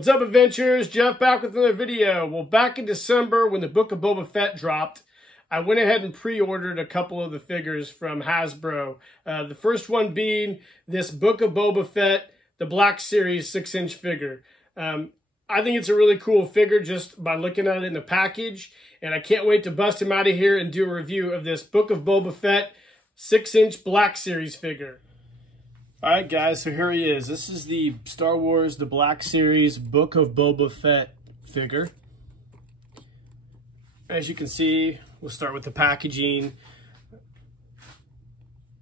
What's up, adventurers? Jeff back with another video. Well, back in December when the Book of Boba Fett dropped, I went ahead and pre-ordered a couple of the figures from Hasbro. The first one being this Book of Boba Fett, the Black Series 6-inch figure. I think it's a really cool figure just by looking at it in the package, and I can't wait to bust him out of here and do a review of this Book of Boba Fett 6-inch Black Series figure. Alright guys, so here he is. This is the Star Wars The Black Series Book of Boba Fett figure. As you can see, we'll start with the packaging.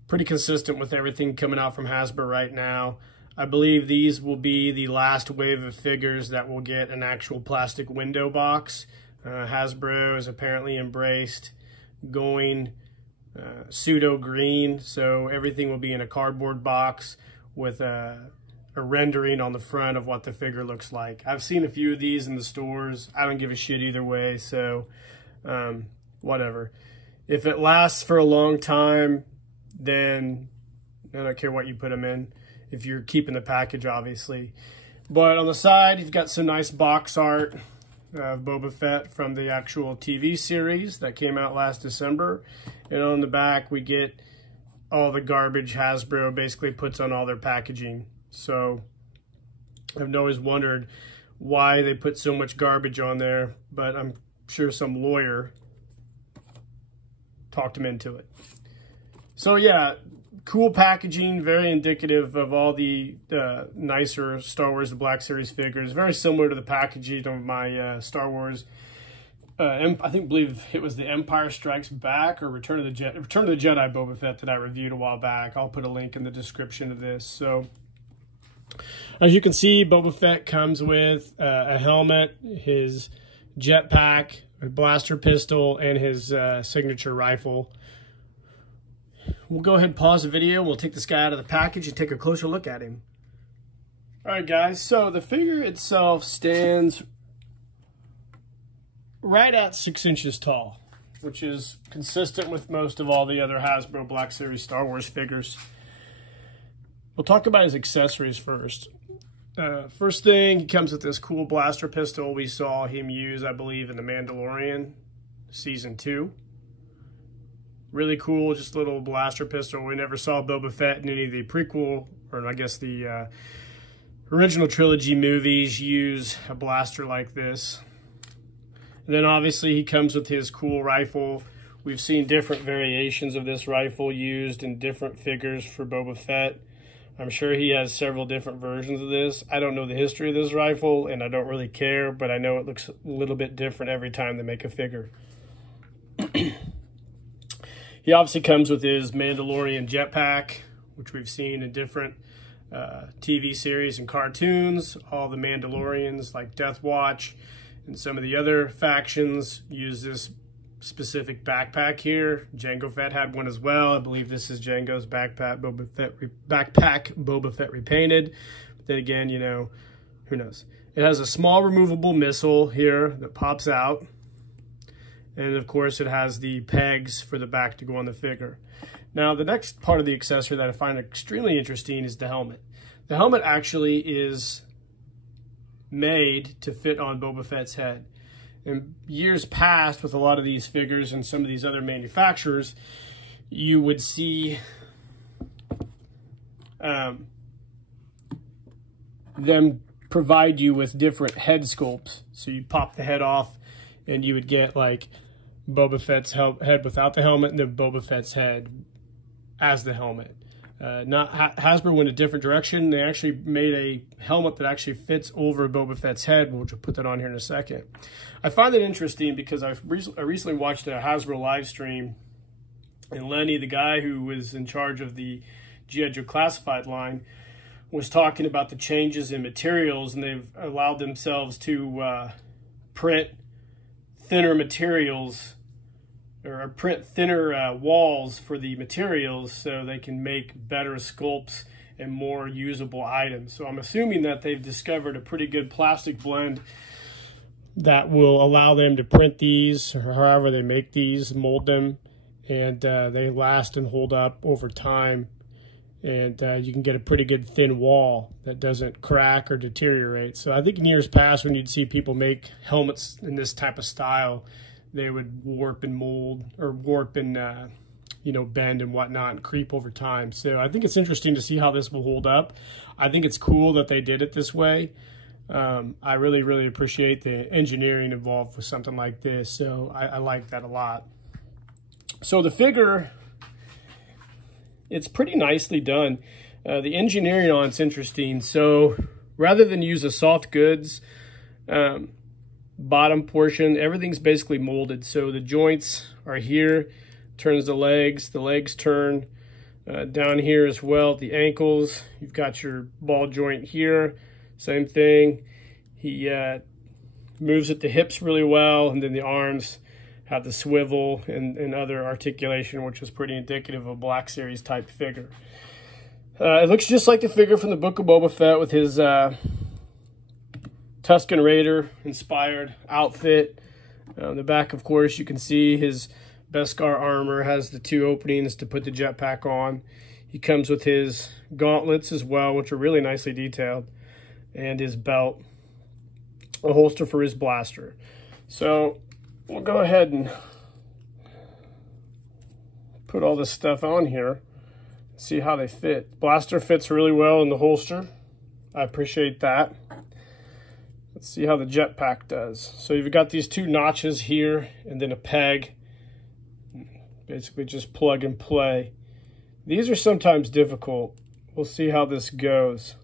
Pretty consistent with everything coming out from Hasbro right now. I believe these will be the last wave of figures that will get an actual plastic window box. Hasbro has apparently embraced going pseudo green, so everything will be in a cardboard box with a rendering on the front of what the figure looks like. I've seen a few of these in the stores. I don't give a shit either way, so whatever. If it lasts for a long time, then I don't care what you put them in, if you're keeping the package, obviously. But on the side, you've got some nice box art of Boba Fett from the actual TV series that came out last December. And on the back, we get all the garbage Hasbro basically puts on all their packaging. So I've always wondered why they put so much garbage on there, but I'm sure some lawyer talked him into it. So yeah, cool packaging, very indicative of all the nicer Star Wars The Black Series figures. Very similar to the packaging of my Star Wars, I believe it was the Empire Strikes Back or Return of the Jedi Boba Fett that I reviewed a while back. I'll put a link in the description of this. So as you can see, Boba Fett comes with a helmet, his jet pack, a blaster pistol, and his signature rifle. We'll go ahead and pause the video. We'll take this guy out of the package and take a closer look at him. All right, guys. So the figure itself stands right at 6 inches tall, which is consistent with most of all the other Hasbro Black Series Star Wars figures. We'll talk about his accessories first. First thing, he comes with this cool blaster pistol we saw him use, I believe, in The Mandalorian Season 2. Really cool, just a little blaster pistol. We never saw Boba Fett in any of the prequel, or I guess the original trilogy movies, use a blaster like this. And then obviously he comes with his cool rifle. We've seen different variations of this rifle used in different figures for Boba Fett. I'm sure he has several different versions of this. I don't know the history of this rifle, and I don't really care, but I know it looks a little bit different every time they make a figure. He obviously comes with his Mandalorian Jet Pack, which we've seen in different TV series and cartoons. All the Mandalorians, like Death Watch and some of the other factions, use this specific backpack here. Jango Fett had one as well. I believe this is Jango's backpack, Boba Fett repainted. But then again, you know, who knows? It has a small removable missile here that pops out. And of course, it has the pegs for the back to go on the figure. Now, the next part of the accessory that I find extremely interesting is the helmet. The helmet actually is made to fit on Boba Fett's head. In years past, with a lot of these figures and some of these other manufacturers, you would see them provide you with different head sculpts. So you pop the head off and you would get like Boba Fett's head without the helmet and then Boba Fett's head as the helmet. Hasbro went a different direction. They actually made a helmet that actually fits over Boba Fett's head, which we'll put that on here in a second. I find it interesting because I recently watched a Hasbro live stream, and Lenny, the guy who was in charge of the G.I. Joe Classified line, was talking about the changes in materials, and they've allowed themselves to print thinner materials, or print thinner walls for the materials so they can make better sculpts and more usable items. So I'm assuming that they've discovered a pretty good plastic blend that will allow them to print these, or however they make these, mold them, and they last and hold up over time and you can get a pretty good thin wall that doesn't crack or deteriorate. So I think in years past, when you'd see people make helmets in this type of style, they would warp and mold, or warp and you know, bend and whatnot and creep over time. So I think it's interesting to see how this will hold up. I think it's cool that they did it this way. I really appreciate the engineering involved with something like this. So I like that a lot. So the figure, it's pretty nicely done. The engineering on it's interesting. So rather than use a soft goods bottom portion, everything's basically molded. So the joints are here, turns the legs turn down here as well. The ankles, you've got your ball joint here, same thing. He moves at the hips really well, and then the arms have the swivel and other articulation, which is pretty indicative of a Black Series type figure. It looks just like the figure from the Book of Boba Fett with his Tusken Raider inspired outfit. On the back, of course, you can see his Beskar armor has the 2 openings to put the jetpack on. He comes with his gauntlets as well, which are really nicely detailed, and his belt, a holster for his blaster. So we'll go ahead and put all this stuff on here, see how they fit. Blaster fits really well in the holster. I appreciate that. Let's see how the jetpack does. So you've got these 2 notches here and then a peg. Basically just plug and play. These are sometimes difficult. We'll see how this goes.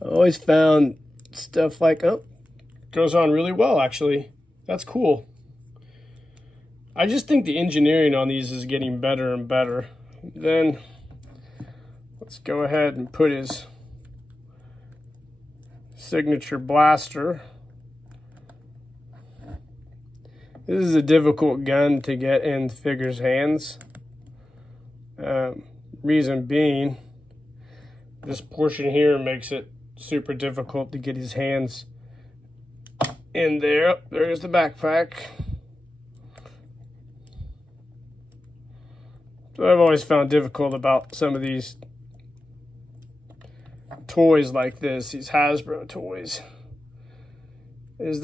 I always found stuff like, oh, goes on really well, actually. That's cool. I just think the engineering on these is getting better and better. Then let's go ahead and put his signature blaster. This is a difficult gun to get in the figure's hands. Reason being, this portion here makes it super difficult to get his hands in there. There's the backpack. So I've always found difficult about some of these toys like this, these Hasbro toys, is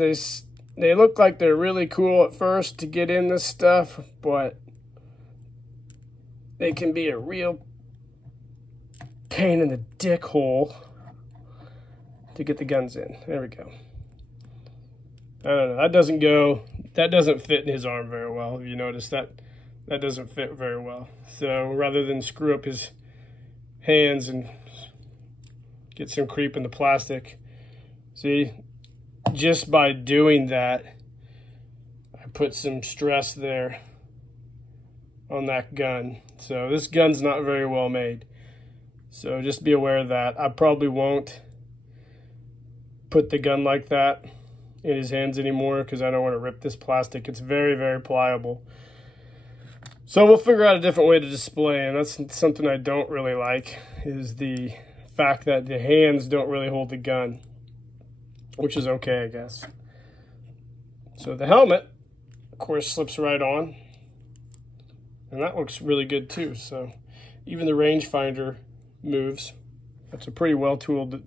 they look like they're really cool at first to get in this stuff, but they can be a real pain in the dick hole to get the guns in. There we go. I don't know. That doesn't fit in his arm very well. If you notice that doesn't fit very well. So rather than screw up his hands and get some creep in the plastic, see, just by doing that, I put some stress there on that gun. So this gun's not very well made. So just be aware of that. I probably won't put the gun like that in his hands anymore because I don't want to rip this plastic. It's very pliable. So we'll figure out a different way to display, and that's something I don't really like, is the fact that the hands don't really hold the gun, which is okay, I guess. So the helmet, of course, slips right on, and that looks really good too. So even the rangefinder moves. That's a pretty well-tooled,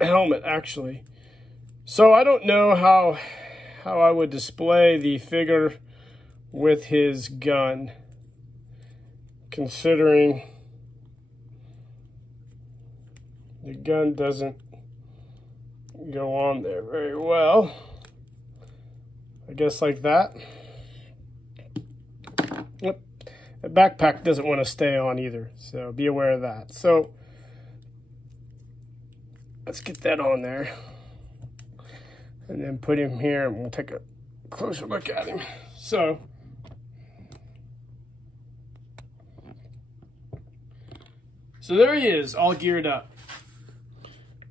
helmet, actually. So I don't know how I would display the figure with his gun, considering the gun doesn't go on there very well. I guess like that. Yep. The backpack doesn't want to stay on either, so be aware of that. So let's get that on there and then put him here, and we'll take a closer look at him. So there he is, all geared up.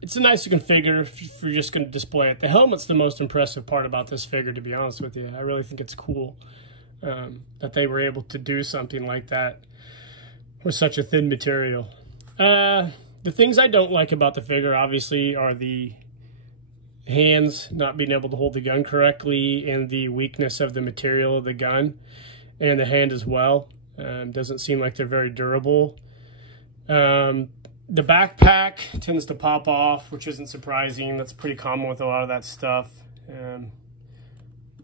It's a nice looking figure if you're just going to display it. The helmet's the most impressive part about this figure, to be honest with you. I really think it's cool that they were able to do something like that with such a thin material. The things I don't like about the figure, obviously, are the hands not being able to hold the gun correctly, and the weakness of the material of the gun and the hand as well. Doesn't seem like they're very durable. The backpack tends to pop off, which isn't surprising. That's pretty common with a lot of that stuff.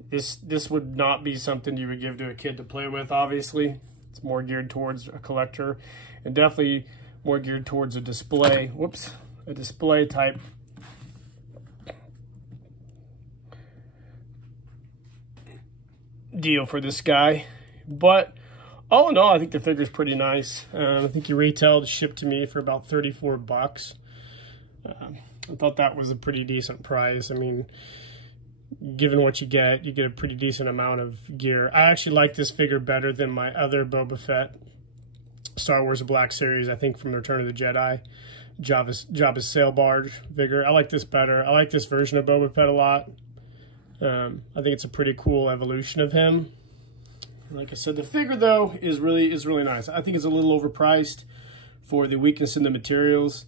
This would not be something you would give to a kid to play with, obviously. It's more geared towards a collector, and definitely more geared towards a display. Whoops, a display type deal for this guy. But all in all, I think the figure's pretty nice. I think he retailed, shipped to me for about 34 bucks. I thought that was a pretty decent price. I mean, given what you get a pretty decent amount of gear. I actually like this figure better than my other Boba Fett Star Wars Black Series, I think from Return of the Jedi, Jabba's sail barge figure. I like this better. I like this version of Boba Fett a lot. I think it's a pretty cool evolution of him. Like I said, the figure though is really nice. I think it's a little overpriced for the weakness in the materials.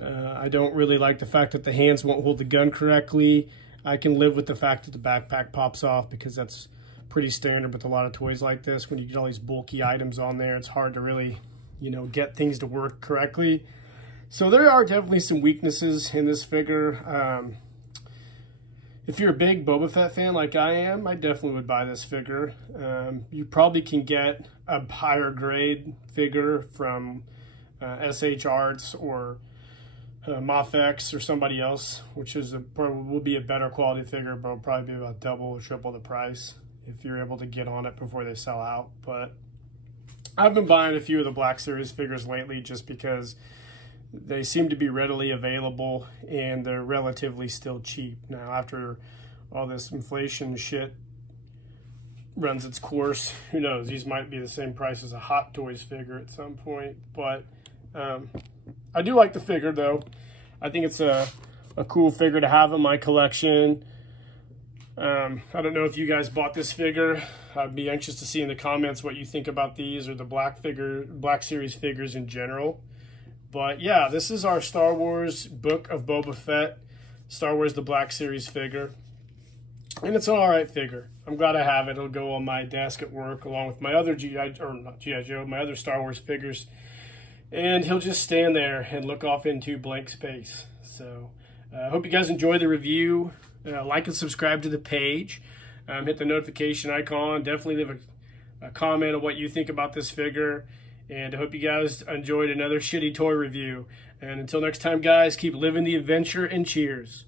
I don't really like the fact that the hands won't hold the gun correctly. I can live with the fact that the backpack pops off, because that's pretty standard with a lot of toys like this. When you get all these bulky items on there, it's hard to really, you know, get things to work correctly. So there are definitely some weaknesses in this figure. If you're a big Boba Fett fan like I am, I definitely would buy this figure. You probably can get a higher grade figure from SH Arts or Mafex or somebody else, which is will be a better quality figure, but will probably be about double or triple the price if you're able to get on it before they sell out. But I've been buying a few of the Black Series figures lately just because they seem to be readily available and they're relatively still cheap. Now, after all this inflation shit runs its course, who knows, these might be the same price as a Hot Toys figure at some point. But I do like the figure though. I think it's a cool figure to have in my collection. I don't know if you guys bought this figure. I'd be anxious to see in the comments what you think about these or the Black Series figures in general. But yeah, this is our Star Wars Book of Boba Fett, Star Wars the Black Series figure. And it's an alright figure. I'm glad I have it. It'll go on my desk at work along with my other my other Star Wars figures. And he'll just stand there and look off into blank space. So I hope you guys enjoyed the review. Like and subscribe to the page. Hit the notification icon. Definitely leave a comment on what you think about this figure. And I hope you guys enjoyed another shitty toy review. And until next time, guys, keep living the adventure and cheers.